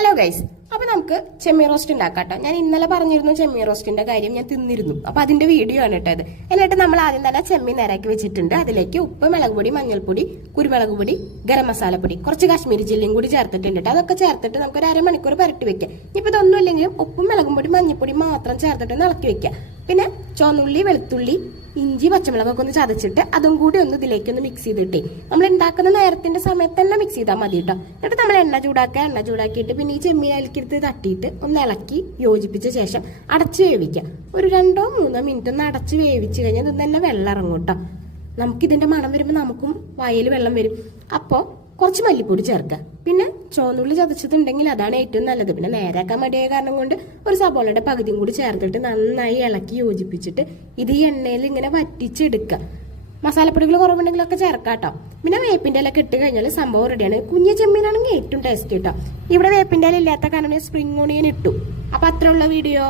Hello guys, അപ്പൊ നമുക്ക് ചെമ്മീൻ roast ഉണ്ടാക്കാട്ടോ. ഞാൻ ഇന്നലെ പറഞ്ഞിരുന്നു ചെമ്മീൻ റോസ്റ്റിന്റെ കാര്യം, ഞാൻ തിന്നിരുന്നു. അപ്പൊ അതിന്റെ വീഡിയോ ആണ് കേട്ടോ ഇത്. എന്നിട്ട് നമ്മൾ ആദ്യം തന്നെ ചെമ്മീൻ നേരാക്കി വെച്ചിട്ടുണ്ട്. അതിലേക്ക് ഉപ്പ്, മുളക് പൊടി, മഞ്ഞൾപ്പൊടി, കുരുമുളക് പൊടി, ഗരം മസാലപ്പൊടി, കുറച്ച് കാശ്മീരി ചില്ലിയും കൂടി ചേർത്തിട്ടുണ്ട്. അതൊക്കെ ചേർത്തിട്ട് നമുക്ക് ഒരു അരമണിക്കൂർ പുരട്ടി വെക്കാം. ഇപ്പൊ ഇതൊന്നും ഇല്ലെങ്കിലും ഉപ്പും മുളകും പൊടി, മഞ്ഞൾപ്പൊടി മാത്രം ചേർത്തിട്ട് ഇളക്കി വെക്കാം. പിന്നെ ചുവന്നുള്ളി, വെളുത്തുള്ളി, ഇഞ്ചി, പച്ചമുളകൊക്കെ ഒന്ന് ചതച്ചിട്ട് അതും കൂടി ഒന്ന് ഇതിലേക്ക് ഒന്ന് മിക്സ് ചെയ്തിട്ടേ നമ്മൾ ഉണ്ടാക്കുന്ന നേരത്തിന്റെ സമയത്ത് തന്നെ മിക്സ് ചെയ്താൽ മതി കേട്ടോ. എന്നിട്ട് നമ്മൾ എണ്ണ ചൂടാക്കിയിട്ട് പിന്നെ ഈ ചെമ്മീൻ അലക്കെടുത്ത് തട്ടിയിട്ട് ഒന്ന് ഇളക്കി യോജിപ്പിച്ച ശേഷം അടച്ച് വേവിക്കാം. ഒരു 2-3 മിനിറ്റ് ഒന്ന് അടച്ച് വേവിച്ച് കഴിഞ്ഞാൽ ഇത് തന്നെ വെള്ളം ഇറങ്ങും കേട്ടോ. നമുക്കിതിന്റെ മണം വരുമ്പോൾ നമുക്കും വായിൽ വെള്ളം വരും. അപ്പോൾ കുറച്ച് മല്ലിപ്പൊടി ചേർക്കുക. പിന്നെ ചുവന്നുള്ളി ചതച്ചതുണ്ടെങ്കിൽ അതാണ് ഏറ്റവും നല്ലത്. പിന്നെ നേരാക്കാൻ മടിയായ കാരണം കൊണ്ട് ഒരു സബോളയുടെ പകുതിയും കൂടി ചേർത്തിട്ട് നന്നായി ഇളക്കി യോജിപ്പിച്ചിട്ട് ഇത് ഈ എണ്ണയിൽ ഇങ്ങനെ വറ്റിച്ചെടുക്കുക. മസാലപ്പൊടികൾ കുറവുണ്ടെങ്കിലൊക്കെ ചേർക്കാം കേട്ടോ. പിന്നെ വേപ്പിന്റെ ഇല ഇട്ട് കഴിഞ്ഞാൽ സംഭവം റെഡിയാണ്. കുഞ്ഞു ചെമ്മീനാണെങ്കിൽ ഏറ്റവും ടേസ്റ്റ് കേട്ടോ. ഇവിടെ വേപ്പിന്റെ ഇല ഇല്ലാത്ത കാരണം സ്പ്രിംഗ് ഓണിയൻ ഇട്ടു. അപ്പൊ അത്രയുള്ള വീഡിയോ.